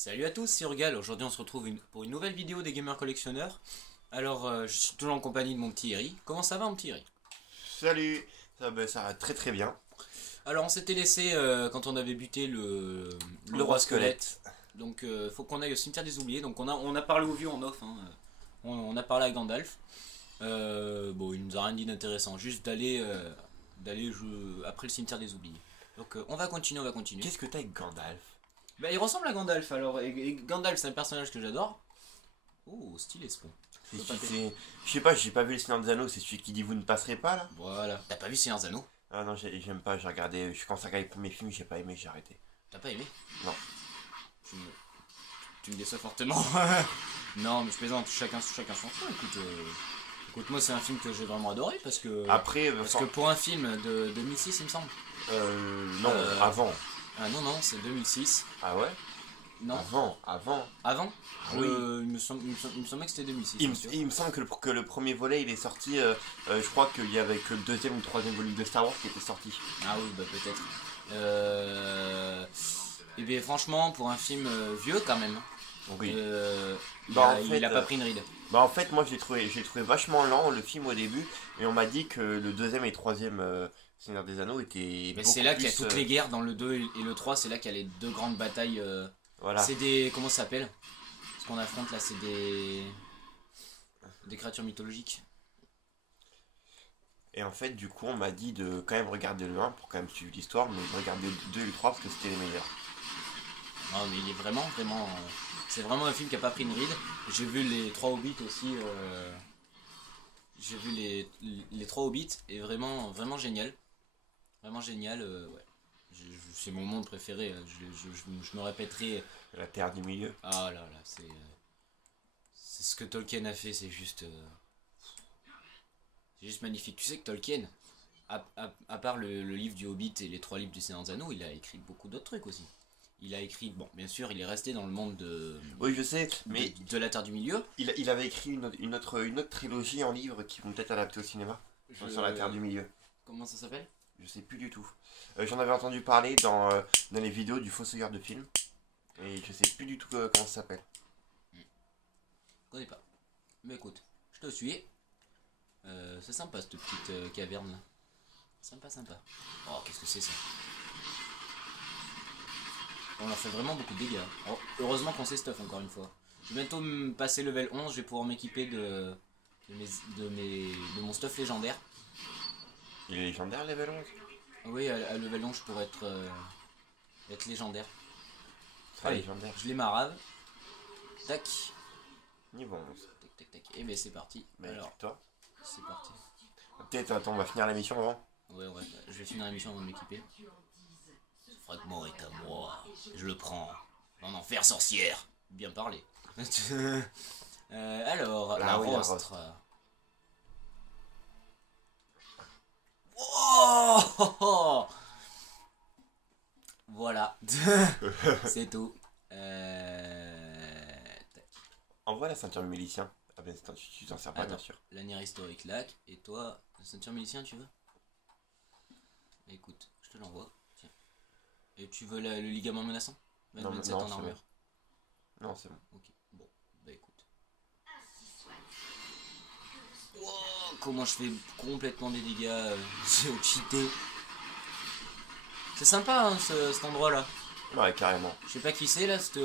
Salut à tous, c'est Urgal. Aujourd'hui on se retrouve pour une nouvelle vidéo des gamers collectionneurs. Alors je suis toujours en compagnie de mon petit Eri. Comment ça va mon petit Eri? Salut, ça va très très bien. Alors on s'était laissé quand on avait buté le roi roi squelette. Donc faut qu'on aille au cimetière des oubliés. Donc on a parlé au vieux en off. Hein. On a parlé à Gandalf. Bon il nous a rien dit d'intéressant. Juste d'aller après le cimetière des oubliés. Donc on va continuer. Qu'est-ce que t'as avec Gandalf? Bah, il ressemble à Gandalf alors. Et Gandalf c'est un personnage que j'adore. Oh stylé ce pont. Je sais pas, j'ai pas vu le Seigneur des Anneaux, c'est celui qui dit vous ne passerez pas là? Voilà. T'as pas vu Seigneur des Anneaux? Ah non, j'aime pas, j'ai regardé, je commence à regarder les premiers films, j'ai pas aimé, j'ai arrêté. T'as pas aimé? Non. Tu me déçois fortement. Non, mais je plaisante, chacun son choix. Écoute, moi c'est un film que j'ai vraiment adoré parce que. Après, Parce que pour un film de 2006, il me semble. non, avant. Ah non, c'est 2006. Ah ouais? Non. Avant. Avant. Oui. Il me semblait que c'était 2006. Il me semble que le premier volet il est sorti, je crois qu'il y avait que le deuxième ou le troisième volume de Star Wars qui était sorti. Ah oui, bah peut-être. Et bien franchement, pour un film vieux quand même. Oui. Il a pas pris une ride. Bah en fait moi j'ai trouvé vachement lent le film au début et on m'a dit que le deuxième et le troisième Seigneur des Anneaux étaient Mais beaucoup c'est là qu'il y a plus, toutes les guerres dans le 2 et le 3, c'est là qu'il y a les deux grandes batailles. voilà. C'est des. Comment ça s'appelle? Ce qu'on affronte là, c'est des. Des créatures mythologiques. Et en fait du coup on m'a dit de quand même regarder le 1 pour quand même suivre l'histoire mais de regarder le 2 et le 3 parce que c'était les meilleurs. Non, mais il est vraiment. C'est vraiment un film qui a pas pris une ride. J'ai vu les 3 Hobbits aussi. J'ai vu les 3 Hobbits et vraiment génial. Vraiment génial, ouais. C'est mon monde préféré. Je me répéterai. La Terre du Milieu. Ah là là, c'est ce que Tolkien a fait, c'est juste magnifique. Tu sais que Tolkien, à part le livre du Hobbit et les 3 livres du Seigneur des Anneaux, il a écrit beaucoup d'autres trucs aussi. Il a écrit, bon, bien sûr, il est resté dans le monde Oui je sais, mais de la Terre du Milieu. il avait écrit une autre trilogie en livre qui vont peut-être adapter au cinéma sur la Terre du Milieu. Comment ça s'appelle? Je sais plus du tout. J'en avais entendu parler dans les vidéos du Fossoyeur de film. Et je sais plus du tout comment ça s'appelle. Je connais pas. Mais écoute, je te suis. C'est sympa cette petite caverne là. Sympa. Oh, qu'est-ce que c'est ça? On leur fait vraiment beaucoup de dégâts. Oh, heureusement qu'on sait stuff encore une fois. Je vais bientôt me passer level 11, je vais pouvoir m'équiper de mon stuff légendaire. Il est légendaire level 11? Oui, à level 11 je pourrais être légendaire. Très Allez, légendaire. je les marave. Tac. Niveau 11. Tac. Et ben c'est parti. Bah, Alors, toi. c'est parti. Peut-être, attends, on va finir la mission avant. Ouais, je vais finir la mission avant de m'équiper. Ce fragment est à moi. Je le prends. En enfer sorcière. Bien parlé. Alors, la rostre. Oh voilà. C'est tout. Tac. Envoie la ceinture milicien. Ah ben tu t'en sers pas bien sûr. Lanière historique lac. Et toi, la ceinture milicien tu veux? Écoute, je te l'envoie. Tiens. Et tu veux le ligament menaçant? 27 en armure. Non, c'est bon. Ok, bon, bah écoute. Wow, comment je fais complètement des dégâts, j'ai cheaté. C'est sympa hein, cet endroit là. Ouais, carrément. Je sais pas qui c'est là, cette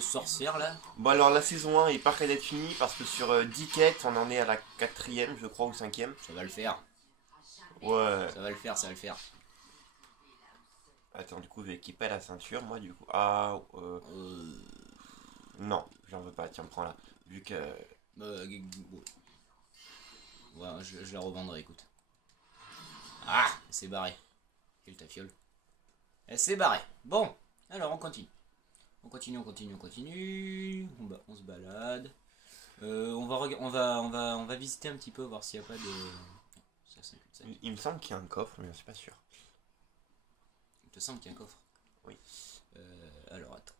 sorcière là. Bon alors la saison 1 est pas près d'être finie parce que sur 10 quêtes on en est à la 4ème je crois ou 5ème. Ça va le faire. Ouais. Ça va le faire. Attends, du coup je vais équiper la ceinture moi du coup. Ah non, j'en veux pas, tiens prends-la. Vu que... Bon. Ouais, je la revendrai, écoute. Ah, elle s'est barrée. Quelle tafiole. Elle s'est barrée. Bon, alors on continue. On continue. On se balade. On va visiter un petit peu, voir s'il n'y a pas de... Ça, c'est un cul-de-sac. il me semble qu'il y a un coffre mais je suis pas sûr. Il te semble qu'il y a un coffre? Oui. Alors attends.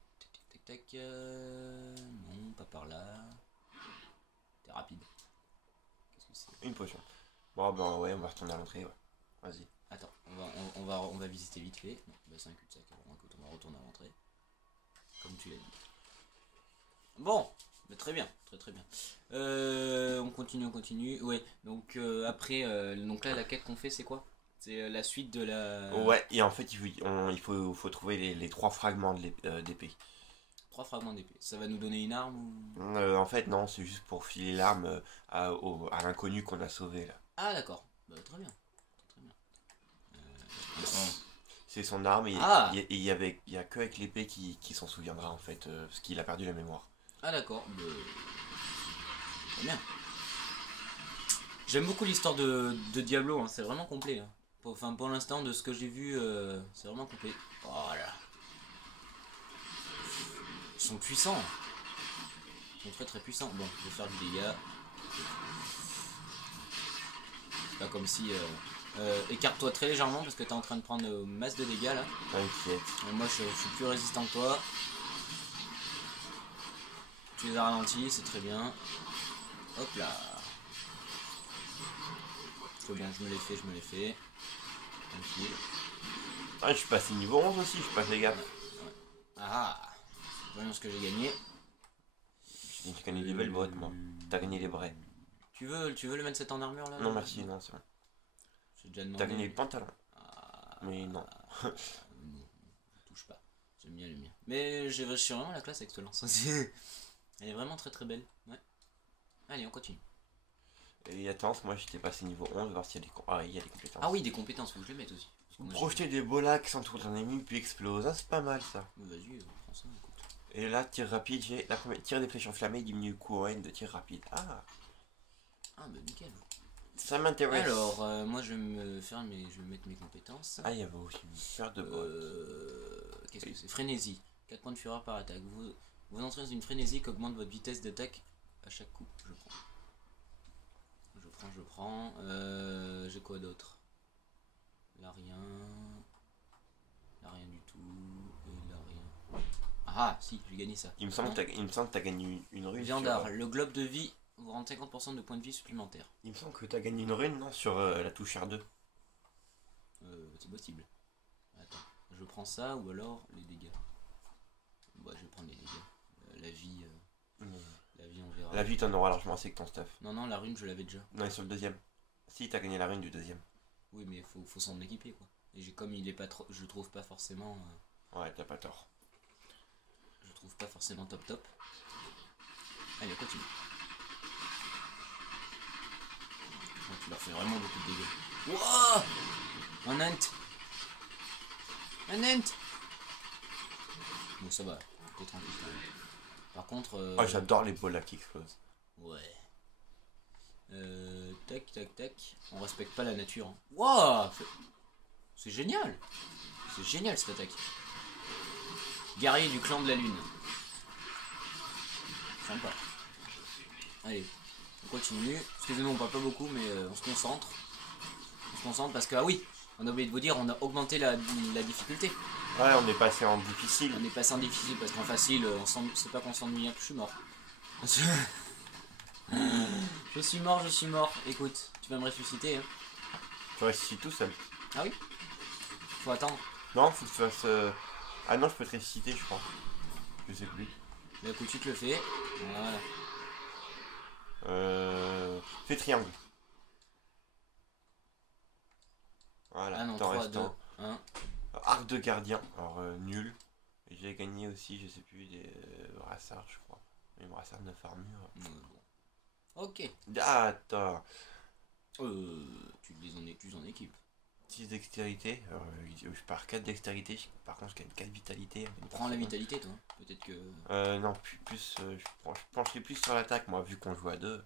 Tac. Non, pas par là. T'es rapide. Qu'est-ce que c'est? Une potion. Bon ben ouais, on va retourner à l'entrée, ouais. Vas-y. Attends, on va visiter vite fait. Non, bah c'est un cul-de-sac. Alors écoute, on va retourner à l'entrée. Comme tu l'as dit. Bon, mais très bien, très très bien. On continue, on continue. Ouais, donc après, donc là la quête qu'on fait c'est quoi? C'est la suite de la... Ouais, et en fait, faut trouver les trois fragments d'épée. 3 fragments d'épée. Ça va nous donner une arme ou... En fait, non, c'est juste pour filer l'arme à l'inconnu qu'on a sauvé là. Ah d'accord, bah, très bien. Très bien. C'est son arme et Ah, il y a que avec l'épée qui s'en souviendra en fait, parce qu'il a perdu la mémoire. ah d'accord, bah, très bien. J'aime beaucoup l'histoire de Diablo, hein, c'est vraiment complet. Hein. Enfin, pour l'instant, de ce que j'ai vu, c'est vraiment complet. Voilà. Ils sont puissants. Ils sont très très puissants. Bon, je vais faire du dégât. C'est pas comme si... écarte-toi très légèrement parce que t'es en train de prendre masse de dégâts là. T'inquiète. Moi je suis plus résistant que toi. Tu les as ralentis, c'est très bien. Hop là. C'est bon, je me l'ai fait, je me l'ai fait. Tranquille. Ah, je suis passé niveau 11 aussi, je suis pas fait gaffe. Ah, voyons ce que j'ai gagné. J'ai gagné des belles boîtes moi. T'as gagné les brais. Tu veux le mettre cette en armure là? Non merci, non c'est bon. J'ai déjà demandé. T'as gagné le pantalon. Ah, Mais non. non, touche pas. J'aime bien le mien. Mais je suis vraiment la classe avec ce lance. Elle est vraiment très très belle. Ouais. Allez, on continue. Et attends, moi j'étais passé niveau 11, voir s'il y a des il y a des compétences. Ah oui, des compétences, faut que je les mette aussi. Parce que moi, Projeter des bolas qui s'entourent d'un ennemi puis explose, ah, c'est pas mal ça. Vas-y, prends ça, écoute. Et là, tir rapide, j'ai la première tir des flèches enflammées diminue le coût de tir rapide. Ah, Ah bah nickel. ça m'intéresse. Alors, moi je vais me faire je vais mettre mes compétences. Ah, il y avait aussi une paire de bottes. Qu'est-ce que c'est? Frénésie. 4 points de fureur par attaque. Vous entrez dans une frénésie qui augmente votre vitesse d'attaque à chaque coup. Je prends. Je prends. J'ai quoi d'autre? Là rien. Là rien du tout. Et là rien. Ah si, j'ai gagné ça. Il me semble que t'as gagné une rune. Viandard, le globe de vie vous rend 50% de points de vie supplémentaires. Il me semble que t'as gagné une rune, non, sur la touche R2. C'est possible. Attends, je prends ça ou alors les dégâts. Bah, je vais prendre les dégâts. La vie, on verra. La vie, t'en auras largement assez que ton stuff. Non, non, la rune, je l'avais déjà. Non, et sur le deuxième. Si, t'as gagné la rune du deuxième. Oui, mais faut s'en équiper quoi. Et comme il est pas trop, je trouve pas forcément. Ouais, t'as pas tort. Je trouve pas forcément top top. Allez, continue. Oh, tu leur fais vraiment beaucoup de dégâts. Wouah! Un ant! Un ant! Bon, ça va, t'es tranquille quand même. Par contre. Ah, j'adore les bolas qui explosent. Ouais. Tac, tac, tac. On respecte pas la nature. Hein. Wouah! C'est génial! C'est génial cette attaque. Guerrier du clan de la lune. Sympa. Allez, on continue. Excusez-moi, on parle pas beaucoup, mais on se concentre. On se concentre parce que, ah oui, on a oublié de vous dire, on a augmenté la difficulté. Ouais, on est passé en difficile. On est passé en difficile parce qu'en facile, c'est pas qu'on s'ennuie, je suis mort. Je suis mort. Écoute, tu vas me ressusciter. Hein. Tu ressuscites tout seul. Ah oui? Faut attendre. Non, faut que tu fasses. Ah non, je peux te ressusciter, je crois. Je sais plus. Bah écoute, tu te le fais. Voilà. Fais triangle. Voilà, Ah non, t'en 3, restes 2, un. 1. Arc de gardien, alors nul. Et j'ai gagné aussi, je sais plus, des brassards, je crois. Les brassards 9 armures. Bon. Ok. Ah, attends. Tu en équipes. 6 dextérité, je pars 4 dextérité, par contre je gagne 4 vitalité. Prends la vitalité toi, peut-être que... non, je pencherai plus sur l'attaque moi, vu qu'on joue à 2.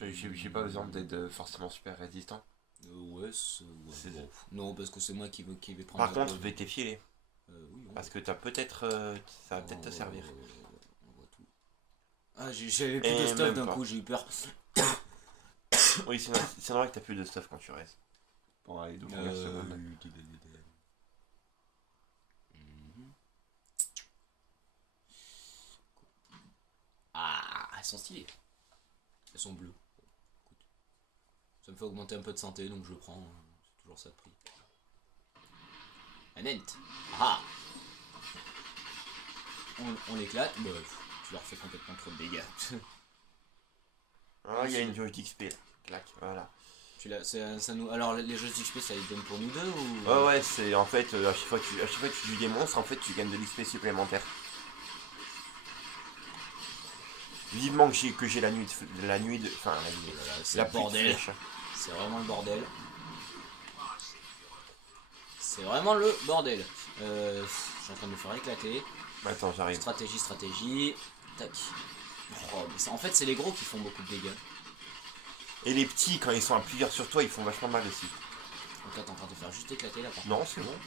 J'ai pas besoin d'être forcément super résistant. Ouais, bon. Non, parce que c'est moi qui vais prendre... Par contre, je vais t'effiler. Oui, parce que t'as peut-être... ça va peut-être te servir. On voit tout. Ah, j'avais plus de stuff d'un coup, j'ai eu peur. Oui, c'est normal que t'as plus de stuff quand tu restes. Bon, allez, donc premières secondes. Ah, elles sont stylées. Elles sont bleues. Écoute. Ça me fait augmenter un peu de santé, donc je le prends. C'est toujours ça de prix. Un ent. Ah. On l'éclate. Bah, tu leur fais complètement trop de dégâts. Ah, il y a une jauge d'XP. Clac, voilà. Ça nous... Alors les jeux d'XP ça les donne pour nous deux ou... Ouais, c'est en fait, à chaque fois que tu joues des monstres, en fait, tu gagnes de l'XP supplémentaire. Vivement que j'ai la nuit de... Enfin, la nuit... C'est le bordel. C'est vraiment le bordel. C'est vraiment le bordel. Je suis en train de me faire éclater. Attends, j'arrive. Stratégie. Tac. Oh, mais en fait, c'est les gros qui font beaucoup de dégâts. Et les petits, quand ils sont à plusieurs sur toi, ils font vachement mal aussi. Donc là, t'es en train de te faire juste éclater là par contre. Non, c'est bon.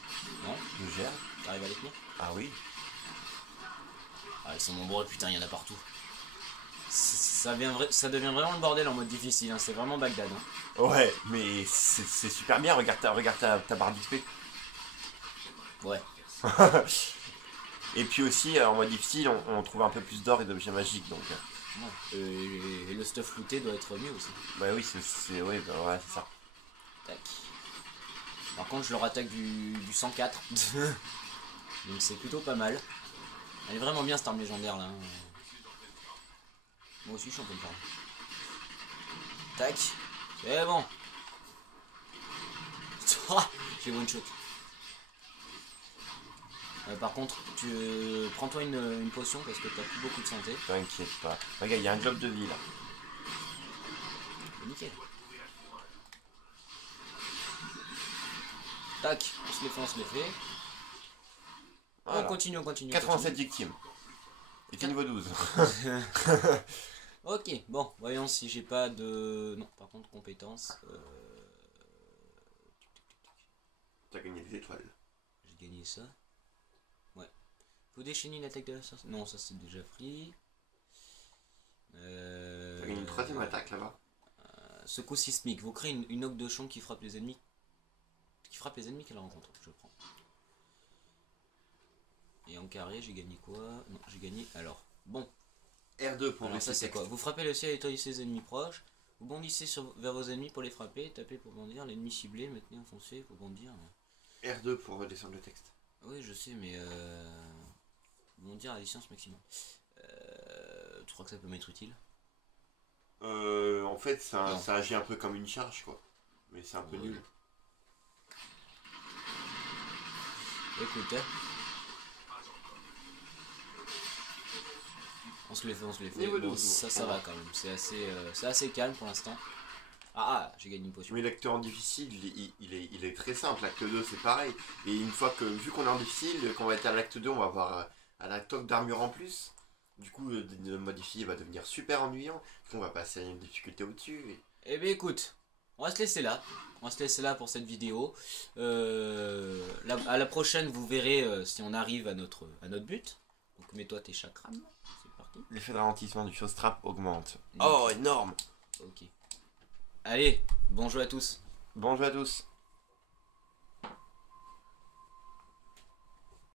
Non, Je gère. t'arrives à les tenir? Ah oui. Ah, ils sont nombreux, putain, il y en a partout. Ça devient vraiment le bordel en mode difficile, hein. C'est vraiment Bagdad. Hein. Ouais, mais c'est super bien. Regarde ta barre d'XP. Ouais. Et puis aussi, en mode difficile, on trouve un peu plus d'or et d'objets magiques. Donc. Ouais. Et le stuff looté doit être mieux aussi. Bah oui, ouais, c'est ça. Tac. Par contre, je leur attaque du 104. Donc c'est plutôt pas mal. Elle est vraiment bien cette arme légendaire là. Hein. Moi aussi je suis en train de parler. Tac. C'est bon. J'ai one shot. Par contre, prends-toi une potion parce que t'as plus beaucoup de santé. T'inquiète pas. Regarde, il y a un globe de vie là. Nickel. Tac, on se les fait. Voilà. On continue. 87 victimes. Et t'es niveau 12. Ok, bon, voyons si j'ai pas de... Non, par contre, compétences. T'as gagné des étoiles. J'ai gagné ça. Ouais. Faut déchaîner une attaque de la sorcière. Non, ça c'est déjà pris. T'as gagné une troisième attaque là-bas. Secousse sismique. Vous créez une ogue de champ qui frappe les ennemis. Qui frappe les ennemis qu'elle rencontre. Je prends. Et en carré, j'ai gagné quoi? Non, j'ai gagné. Alors, bon. R2 pour alors ça c'est quoi? Vous frappez le ciel et étoilez ses ennemis proches. Vous bondissez vers vos ennemis pour les frapper. Tapez pour bondir. L'ennemi ciblé, maintenez enfoncé pour bondir. R2 pour redescendre le texte. Oui, je sais, mais bondir à distance maximum. Tu crois que ça peut m'être utile? En fait, ça agit un peu comme une charge, quoi. Mais c'est un peu nul. Écoute, hein. On se les fait. Bon, ça va quand même. C'est assez calme pour l'instant. J'ai gagné une potion. Mais l'acte en difficile, il est très simple. L'acte 2, c'est pareil. Et une fois que, vu qu'on est en difficile, qu'on va être à l'acte 2, on va avoir un toque d'armure en plus. Du coup, le mode difficile va devenir super ennuyant. On va passer à une difficulté au-dessus. Eh bien, écoute, on va se laisser là. On va se laisser là pour cette vidéo. À la prochaine, vous verrez si on arrive à notre but. Donc, mets-toi tes chakras. C'est parti. L'effet de ralentissement du show trap augmente. Oh, énorme! Ok. Allez, bonjour à tous. Bonjour à tous.